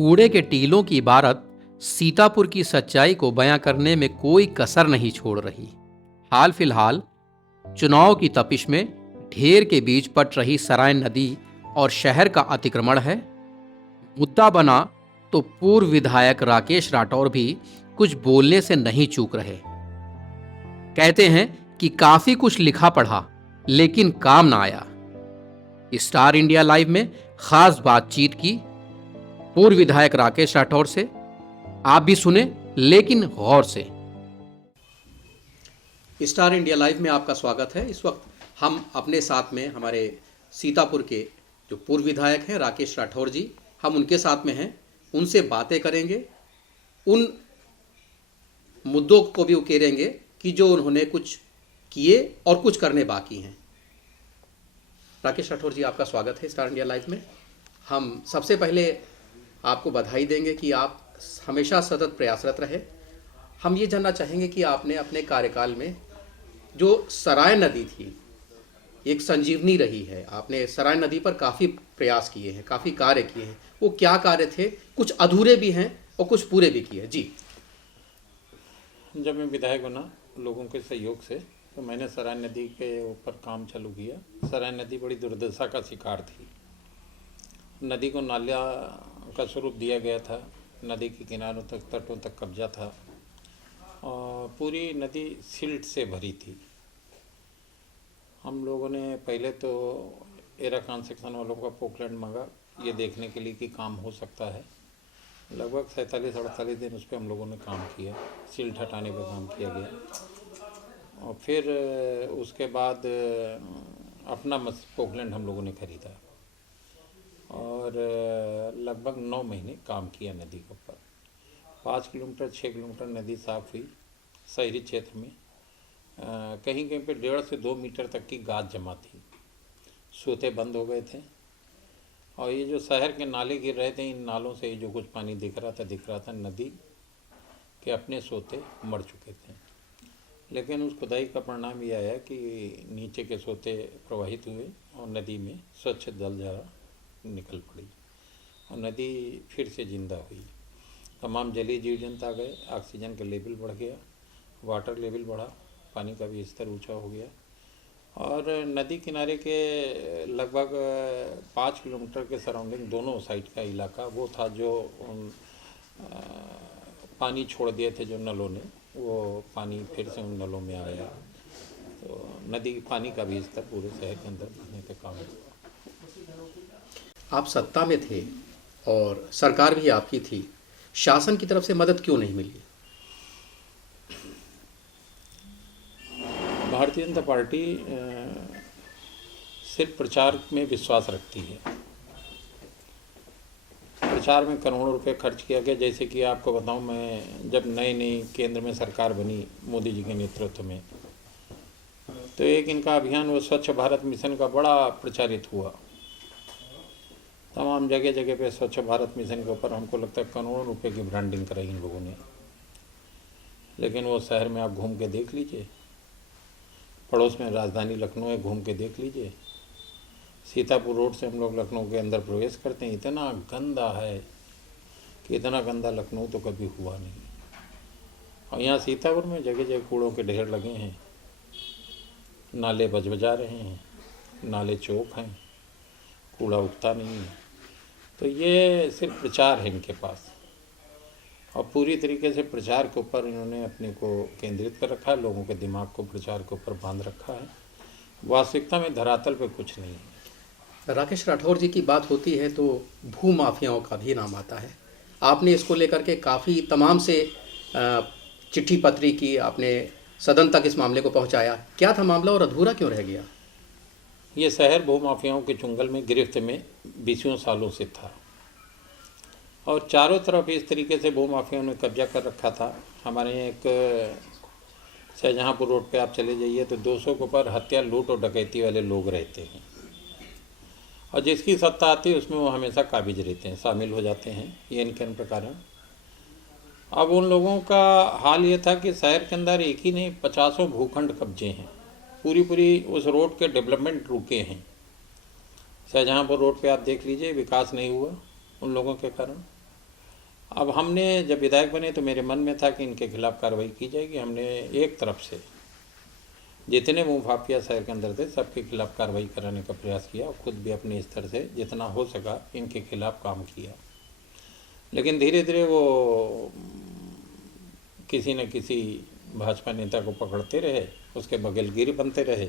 कूड़े के टीलों की इबारत सीतापुर की सच्चाई को बयां करने में कोई कसर नहीं छोड़ रही। हाल फिलहाल चुनाव की तपिश में ढेर के बीच पट रही सराय नदी और शहर का अतिक्रमण है। मुद्दा बना तो पूर्व विधायक राकेश राठौर भी कुछ बोलने से नहीं चूक रहे। कहते हैं कि काफी कुछ लिखा पढ़ा लेकिन काम ना आया। स्टार इंडिया लाइव में खास बातचीत की पूर्व विधायक राकेश राठौर से। आप भी सुने लेकिन गौर से। स्टार इंडिया लाइव में आपका स्वागत है। इस वक्त हम अपने साथ में हमारे सीतापुर के जो पूर्व विधायक हैं राकेश राठौर जी, हम उनके साथ में हैं। उनसे बातें करेंगे, उन मुद्दों को भी उकेरेंगे कि जो उन्होंने कुछ किए और कुछ करने बाकी हैं। राकेश राठौर जी, आपका स्वागत है स्टार इंडिया लाइव में। हम सबसे पहले आपको बधाई देंगे कि आप हमेशा सतत प्रयासरत रहे। हम ये जानना चाहेंगे कि आपने अपने कार्यकाल में जो सराय नदी थी, एक संजीवनी रही है। आपने सराय नदी पर काफ़ी प्रयास किए हैं, काफ़ी कार्य किए हैं। वो क्या कार्य थे? कुछ अधूरे भी हैं और कुछ पूरे भी किए जी। जब मैं विधायक बना लोगों के सहयोग से, तो मैंने सराय नदी के ऊपर काम चालू किया। सराय नदी बड़ी दुर्दशा का शिकार थी। नदी को नाला का स्वरूप दिया गया था। नदी के किनारों तक, तटों तक कब्जा था और पूरी नदी सिल्ट से भरी थी। हम लोगों ने पहले तो एरा कंस्ट्रक्शन वालों का पोकलैंड मांगा, ये देखने के लिए कि काम हो सकता है। लगभग 47-48 दिन उस पर हम लोगों ने काम किया, सिल्ट हटाने पर काम किया गया। और फिर उसके बाद अपना पोकलैंड हम लोगों ने खरीदा और लगभग 9 महीने काम किया नदी के ऊपर। 5 किलोमीटर 6 किलोमीटर नदी साफ हुई। शहरी क्षेत्र में कहीं कहीं पे 1.5 से 2 मीटर तक की गाद जमा थी। सोते बंद हो गए थे और ये जो शहर के नाले गिर रहे थे, इन नालों से जो कुछ पानी दिख रहा था नदी के अपने सोते मर चुके थे। लेकिन उस खुदाई का परिणाम ये आया कि नीचे के सोते प्रवाहित हुए और नदी में स्वच्छ जलधारा निकल पड़ी और नदी फिर से जिंदा हुई। तमाम जलीय जीव जंतु आ गए, ऑक्सीजन का लेवल बढ़ गया, वाटर लेवल बढ़ा, पानी का भी स्तर ऊंचा हो गया और नदी किनारे के लगभग 5 किलोमीटर के सराउंडिंग दोनों साइड का इलाका वो था जो पानी छोड़ दिए थे जो नलों ने, वो पानी फिर से उन नलों में आया। तो नदी पानी का भी स्तर पूरे शहर के अंदर बढ़ने का काम हुआ। आप सत्ता में थे और सरकार भी आपकी थी, शासन की तरफ से मदद क्यों नहीं मिली? भारतीय जनता पार्टी सिर्फ प्रचार में विश्वास रखती है। प्रचार में करोड़ों रुपए खर्च किया गया। जैसे कि आपको बताऊं, मैं जब नई केंद्र में सरकार बनी मोदी जी के नेतृत्व में, तो एक इनका अभियान वो स्वच्छ भारत मिशन का बड़ा प्रचारित हुआ। तमाम जगह जगह पे स्वच्छ भारत मिशन के ऊपर हमको लगता है करोड़ों रुपए की ब्रांडिंग कराई इन लोगों ने। लेकिन वो शहर में आप घूम के देख लीजिए, पड़ोस में राजधानी लखनऊ है, घूम के देख लीजिए। सीतापुर रोड से हम लोग लखनऊ के अंदर प्रवेश करते हैं, इतना गंदा है कि इतना गंदा लखनऊ तो कभी हुआ नहीं। और यहाँ सीतापुर में जगह जगह कूड़ों के ढेर लगे हैं, नाले बजबजा रहे हैं, नाले चौक हैं, कूड़ा उगता नहीं है। तो ये सिर्फ प्रचार है इनके पास और पूरी तरीके से प्रचार के ऊपर इन्होंने अपने को केंद्रित कर रखा है, लोगों के दिमाग को प्रचार के ऊपर बांध रखा है। वास्तविकता में धरातल पे कुछ नहीं है। राकेश राठौर जी की बात होती है तो भू माफियाओं का भी नाम आता है। आपने इसको लेकर के काफ़ी तमाम से चिट्ठी पत्री की, आपने सदन तक इस मामले को पहुंचाया। क्या था मामला और अधूरा क्यों रह गया? ये शहर भू माफियाओं के चुंगल में गिरफ्त में 20 सालों से था और चारों तरफ इस तरीके से भू माफियाओं ने कब्जा कर रखा था। हमारे यहाँ एक शाहजहाँपुर रोड पे आप चले जाइए तो 200 के ऊपर हत्या, लूट और डकैती वाले लोग रहते हैं और जिसकी सत्ता आती है उसमें वो हमेशा काबिज रहते हैं, शामिल हो जाते हैं। ये इनके प्रकार। अब उन लोगों का हाल ये था कि शहर के अंदर एक ही नहीं 50 भूखंड कब्जे हैं। पूरी उस रोड के डेवलपमेंट रुके हैं। शाहजहाँपुर रोड पे आप देख लीजिए, विकास नहीं हुआ उन लोगों के कारण। अब हमने जब विधायक बने तो मेरे मन में था कि इनके खिलाफ कार्रवाई की जाएगी। हमने एक तरफ से जितने मुंहफाफिया शहर के अंदर थे सबके खिलाफ कार्रवाई कराने का प्रयास किया और खुद भी अपने स्तर से जितना हो सका इनके खिलाफ काम किया। लेकिन धीरे धीरे वो किसी न किसी भाजपा नेता को पकड़ते रहे, उसके बगलगिरी बनते रहे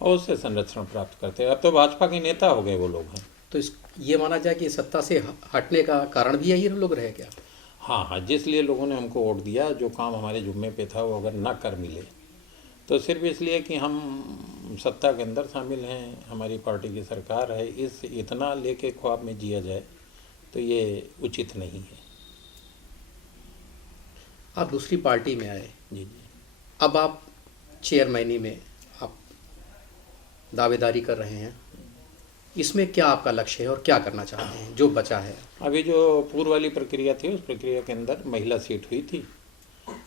और उससे संरक्षण प्राप्त करते रहे। अब तो भाजपा के नेता हो गए वो लोग हैं। तो ये माना जाए कि सत्ता से हटने का कारण भी यही लोग रहे क्या? हाँ हाँ, जिसलिए लोगों ने हमको वोट दिया, जो काम हमारे जुम्मे पे था वो अगर ना कर मिले तो सिर्फ इसलिए कि हम सत्ता के अंदर शामिल हैं, हमारी पार्टी की सरकार है, इस इतना लेके ख्वाब में जिया जाए तो ये उचित नहीं है। आप दूसरी पार्टी में आए, जी जी। अब आप चेयरमैनी में आप दावेदारी कर रहे हैं, इसमें क्या आपका लक्ष्य है और क्या करना चाहते हैं जो बचा है? अभी जो पूर्व वाली प्रक्रिया थी उस प्रक्रिया के अंदर महिला सीट हुई थी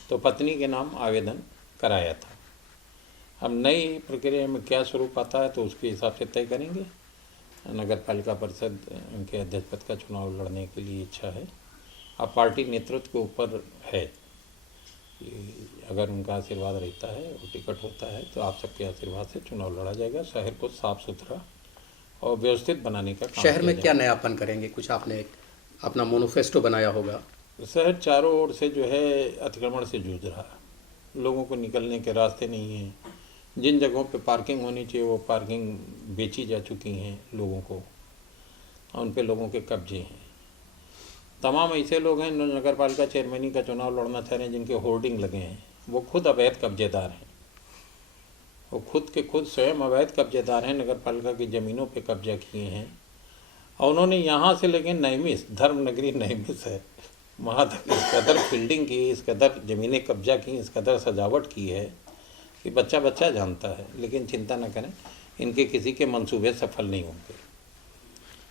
तो पत्नी के नाम आवेदन कराया था। अब नई प्रक्रिया में क्या स्वरूप आता है तो उसके हिसाब से तय करेंगे। नगर पालिका परिषद उनके अध्यक्ष पद का चुनाव लड़ने के लिए इच्छा है। अब पार्टी नेतृत्व के ऊपर है कि अगर उनका आशीर्वाद रहता है और टिकट होता है तो आप सबके आशीर्वाद से चुनाव लड़ा जाएगा। शहर को साफ सुथरा और व्यवस्थित बनाने का काम शहर में किया क्या नयापन करेंगे? कुछ आपने अपना मैनिफेस्टो बनाया होगा। जाएगा। शहर चारों ओर से जो है अतिक्रमण से जूझ रहा है, लोगों को निकलने के रास्ते नहीं हैं। जिन जगहों पे पार्किंग होनी चाहिए वो पार्किंग बेची जा चुकी हैं लोगों को और उन पे लोगों के कब्जे हैं। तमाम ऐसे लोग हैं जो नगर पालिका चेयरमैनी का चुनाव लड़ना चाह रहे हैं जिनके होर्डिंग लगे हैं, वो खुद अवैध कब्जेदार हैं। वो खुद के खुद स्वयं अवैध कब्जेदार हैं, नगर पालिका की ज़मीनों पे कब्जा किए हैं और उन्होंने यहाँ से लेकिन नैमिष धर्म नगरी नैमिष है वहाँ तक इस कदर फील्डिंग की, इस कदर ज़मीनें कब्जा की, इस कदर सजावट की है कि बच्चा बच्चा जानता है। लेकिन चिंता न करें, इनके किसी के मंसूबे सफल नहीं होंगे।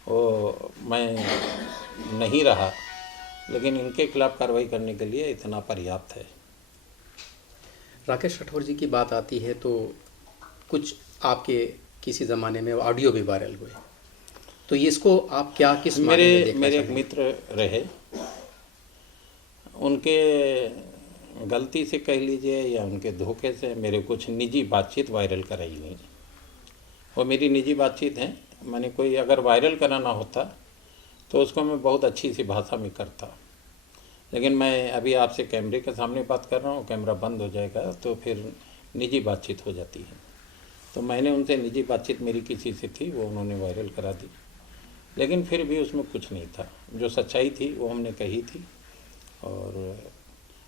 वो मैं नहीं रहा लेकिन इनके खिलाफ कार्रवाई करने के लिए इतना पर्याप्त है। राकेश राठौर जी की बात आती है तो कुछ आपके किसी ज़माने में ऑडियो भी वायरल हुए, तो ये इसको आप क्या किस मायने में देखना मेरे एक चाहेंगे? मित्र रहे, उनके गलती से कह लीजिए या उनके धोखे से मेरे कुछ निजी बातचीत वायरल कराई हुई। वो मेरी निजी बातचीत हैं, मैंने कोई अगर वायरल कराना होता तो उसको मैं बहुत अच्छी सी भाषा में करता, लेकिन मैं अभी आपसे कैमरे के सामने बात कर रहा हूँ, कैमरा बंद हो जाएगा तो फिर निजी बातचीत हो जाती है। तो मैंने उनसे निजी बातचीत मेरी किसी से थी वो उन्होंने वायरल करा दी, लेकिन फिर भी उसमें कुछ नहीं था, जो सच्चाई थी वो हमने कही थी। और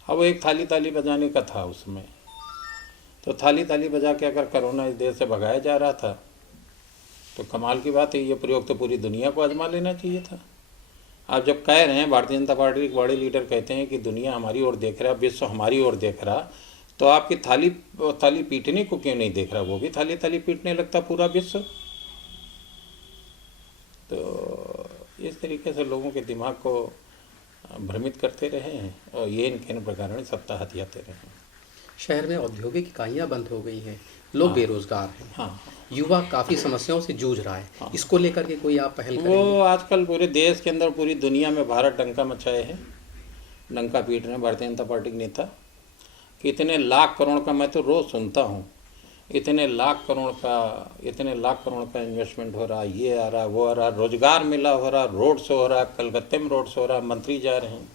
अब वो एक थाली ताली बजाने का था उसमें, तो थाली ताली बजा के अगर कोरोना इस देश से भगाया जा रहा था तो कमाल की बात है, ये प्रयोग तो पूरी दुनिया को आजमा लेना चाहिए था। आप जब कह रहे हैं, भारतीय जनता पार्टी के बड़े लीडर कहते हैं कि दुनिया हमारी ओर देख रहा, विश्व हमारी ओर देख रहा, तो आपकी थाली पीटने को क्यों नहीं देख रहा? वो भी थाली ताली पीटने लगता पूरा विश्व। तो इस तरीके से लोगों के दिमाग को भ्रमित करते रहे हैं और ये इनके प्रकार सत्ता हथियाते रहे हैं। शहर में औद्योगिक इकाइयाँ बंद हो गई हैं, लोग बेरोजगार हैं, हाँ, युवा काफ़ी समस्याओं से जूझ रहा है, हाँ। इसको लेकर के कोई आप पहल करेंगे? वो आजकल पूरे देश के अंदर पूरी दुनिया में भारत डंका मचाए हैं, डंका पीट रहे हैं भारतीय जनता पार्टी के नेता कि इतने लाख करोड़ का, मैं तो रोज़ सुनता हूँ, इतने लाख करोड़ का इन्वेस्टमेंट हो रहा, ये आ रहा, वो आ रहा, रोजगार मेला हो रहा, रोड शो हो रहा, कलकत्ते में रोड शो हो रहा, मंत्री जा रहे हैं।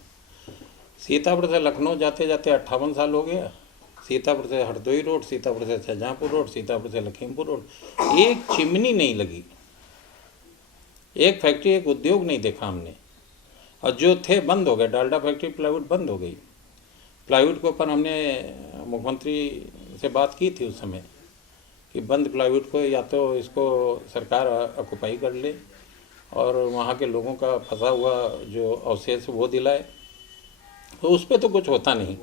सीतापुर से लखनऊ जाते जाते 58 साल हो गया, सीतापुर से हरदोई रोड, सीतापुर से शाहजहाँपुर रोड, सीतापुर से लखीमपुर रोड, एक चिमनी नहीं लगी, एक फैक्ट्री, एक उद्योग नहीं देखा हमने, और जो थे बंद हो गए। डालडा फैक्ट्री प्लाईवुड बंद हो गई। प्लाईवुड के ऊपर हमने मुख्यमंत्री से बात की थी उस समय कि बंद प्लाईवुड को या तो इसको सरकार ऑक्युपाई कर ले और वहाँ के लोगों का फंसा हुआ जो अवशेष वो दिलाए, तो उस पर तो कुछ होता नहीं,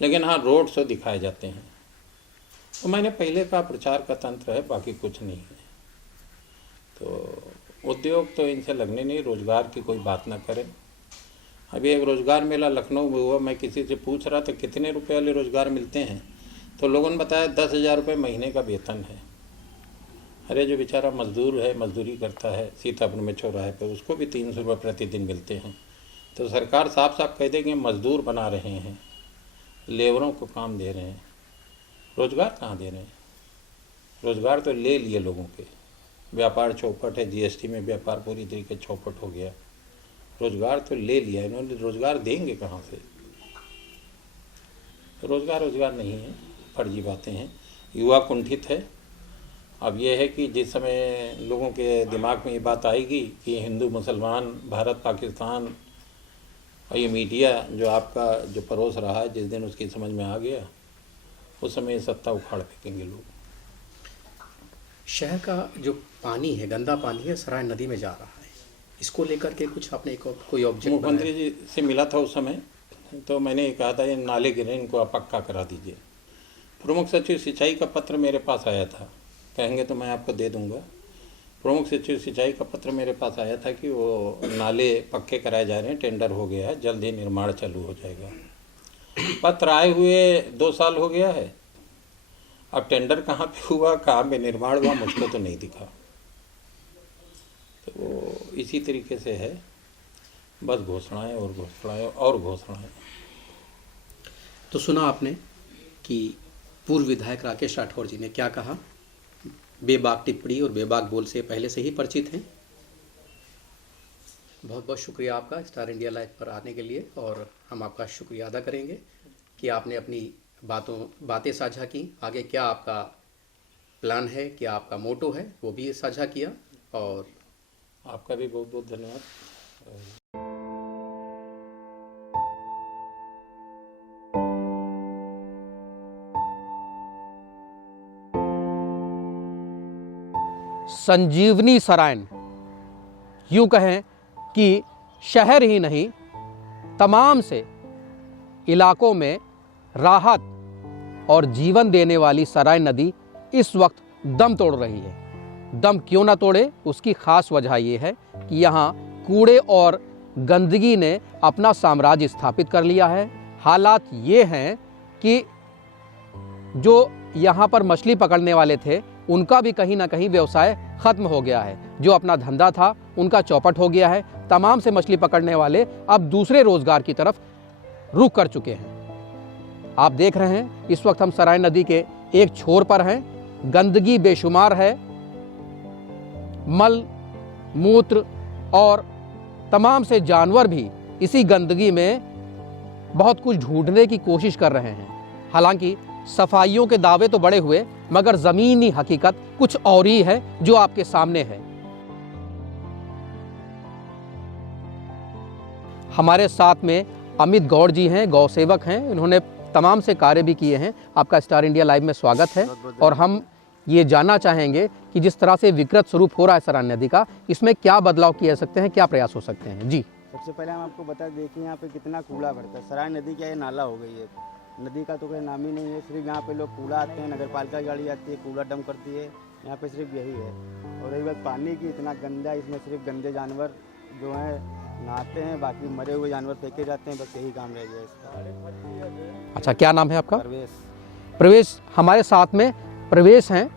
लेकिन हाँ रोड शो दिखाए जाते हैं। तो मैंने पहले का प्रचार का तंत्र है, बाकी कुछ नहीं है। तो उद्योग तो इनसे लगने नहीं, रोज़गार की कोई बात ना करें। अभी एक रोज़गार मेला लखनऊ में हुआ, मैं किसी से पूछ रहा था कितने रुपए वाले रोज़गार मिलते हैं, तो लोगों ने बताया 10,000 रुपये महीने का वेतन है। अरे जो बेचारा मजदूर है, मजदूरी करता है सीतापुर में चौराहे पे, उसको भी 300 रुपये प्रतिदिन मिलते हैं। तो सरकार साफ साफ कह दे कि मजदूर बना रहे हैं, लेबरों को काम दे रहे हैं, रोज़गार कहाँ दे रहे हैं? रोज़गार तो ले लिए लोगों के, व्यापार चौपट है, जीएसटी में व्यापार पूरी तरीके चौपट हो गया, रोज़गार तो ले लिया इन्होंने, रोज़गार देंगे कहाँ से? रोज़गार नहीं है, फर्जी बातें हैं, युवा कुंठित है। अब ये है कि जिस समय लोगों के दिमाग में ये बात आएगी कि हिंदू मुसलमान, भारत पाकिस्तान, और ये मीडिया जो आपका जो परोस रहा है, जिस दिन उसकी समझ में आ गया उस समय सत्ता उखाड़ फेंकेंगे लोग। शहर का जो पानी है, गंदा पानी है, सराय नदी में जा रहा है, इसको लेकर के कुछ आपने कोई ऑब्जेक्ट? मुख्यमंत्री जी से मिला था उस समय, तो मैंने कहा था ये नाले गिरे, इनको आप पक्का करा दीजिए। प्रमुख सचिव सिंचाई का पत्र मेरे पास आया था, कहेंगे तो मैं आपको दे दूंगा। प्रमुख सचिव सिंचाई का पत्र मेरे पास आया था कि वो नाले पक्के कराए जा रहे हैं, टेंडर हो गया है, जल्द ही निर्माण चालू हो जाएगा। पत्र आए हुए 2 साल हो गया है, अब टेंडर कहाँ पे हुआ, कहाँ पे निर्माण हुआ, मुझको तो नहीं दिखा। तो इसी तरीके से है, बस घोषणाएं और घोषणाएं और घोषणाएं। तो सुना आपने कि पूर्व विधायक राकेश राठौर जी ने क्या कहा, बेबाक टिप्पणी और बेबाक बोल से पहले से ही परिचित हैं। बहुत बहुत शुक्रिया आपका स्टार इंडिया लाइव पर आने के लिए, और हम आपका शुक्रिया अदा करेंगे कि आपने अपनी बातें साझा की। आगे क्या आपका प्लान है, क्या आपका मोटो है, वो भी साझा किया, और आपका भी बहुत बहुत धन्यवाद। संजीवनी सरायन, यूँ कहें कि शहर ही नहीं तमाम से इलाकों में राहत और जीवन देने वाली सराय नदी इस वक्त दम तोड़ रही है। दम क्यों ना तोड़े, उसकी खास वजह ये है कि यहाँ कूड़े और गंदगी ने अपना साम्राज्य स्थापित कर लिया है। हालात ये हैं कि जो यहाँ पर मछली पकड़ने वाले थे उनका भी कहीं ना कहीं व्यवसाय ख़त्म हो गया है, जो अपना धंधा था उनका चौपट हो गया है। तमाम से मछली पकड़ने वाले अब दूसरे रोज़गार की तरफ रुख कर चुके हैं। आप देख रहे हैं इस वक्त हम सराय नदी के एक छोर पर हैं, गंदगी बेशुमार है, मल मूत्र और तमाम से जानवर भी इसी गंदगी में बहुत कुछ ढूंढने की कोशिश कर रहे हैं। हालांकि सफाइयों के दावे तो बड़े हुए, मगर ज़मीनी हकीकत कुछ और ही है जो आपके सामने है। हमारे साथ में अमित गौड़ जी हैं, गौ सेवक हैं, इन्होंने तमाम से कार्य भी किए हैं। आपका स्टार इंडिया लाइव में स्वागत है। और हम ये जानना चाहेंगे कि जिस तरह से विकृत स्वरूप हो रहा है सराय नदी का, इसमें क्या बदलाव किए जा सकते हैं, क्या प्रयास हो सकते हैं? जी, सबसे पहले हम आपको बता दें कि यहाँ पे कितना कूड़ा भरता है। सराय नदी क्या है, नाला हो गई है, नदी का तो कोई नाम ही नहीं है। सिर्फ यहाँ पे लोग कूड़ा आते हैं, नगर पालिका गाड़ी आती है, कूड़ा डंप करती है, यहाँ पे सिर्फ यही है। और रही बात पानी की, इतना गंदा, इसमें सिर्फ गंदे जानवर जो हैं नहाते हैं, बाकी मरे हुए जानवर फेंके जाते हैं, बस यही काम रह गया इसका। अच्छा, क्या नाम है आपका? प्रवेश। प्रवेश हमारे साथ में प्रवेश हैं,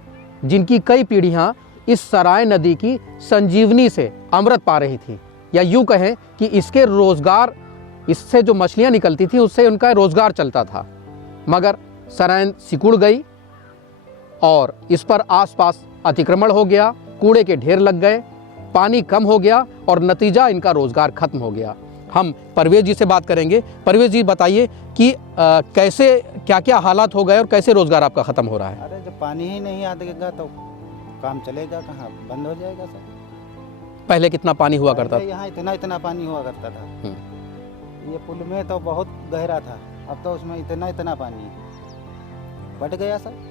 जिनकी कई पीढ़ियां इस सराय नदी की संजीवनी से अमृत पा रही थी, या यूँ कहें कि इसके रोज़गार, इससे जो मछलियां निकलती थी उससे उनका रोज़गार चलता था। मगर सराय सिकुड़ गई और इस पर आसपास अतिक्रमण हो गया, कूड़े के ढेर लग गए, पानी कम हो गया और नतीजा इनका रोज़गार खत्म हो गया। हम परवेज जी से बात करेंगे। परवेज जी बताइए कि कैसे, क्या क्या हालात हो गए और कैसे रोज़गार आपका ख़त्म हो रहा है? अरे जब पानी ही नहीं आएगा तो काम चलेगा कहाँ, बंद हो जाएगा सर। पहले कितना पानी हुआ करता था? यहाँ इतना पानी हुआ करता था। ये पुल में तो बहुत गहरा था, अब तो उसमें इतना पानी बढ़ गया सर।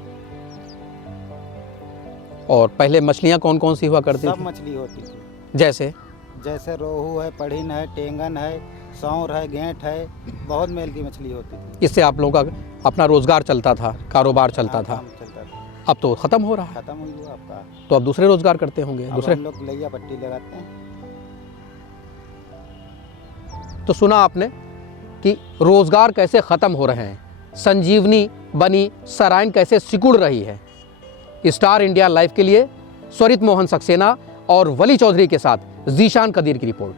और पहले मछलियाँ कौन कौन सी हुआ करती सब थी? मछली होती थी, जैसे रोहू है, पढ़िन है, टेंगन है, सौर है, घेंट है, बहुत मेल की मछली होती थी। इससे आप लोगों का अपना रोज़गार चलता था, कारोबार चलता था। काम चलता था। अब तो ख़त्म हो रहा है, खत्म हो गया आपका। तो अब दूसरे रोज़गार करते होंगे। अब दूसरे हम लोग लैया पट्टी लगाते हैं। तो सुना आपने कि रोज़गार कैसे ख़त्म हो रहे हैं, संजीवनी बनी सराय कैसे सिकुड़ रही है। स्टार इंडिया लाइव के लिए स्वरित मोहन सक्सेना और वली चौधरी के साथ जीशान कदीर की रिपोर्ट।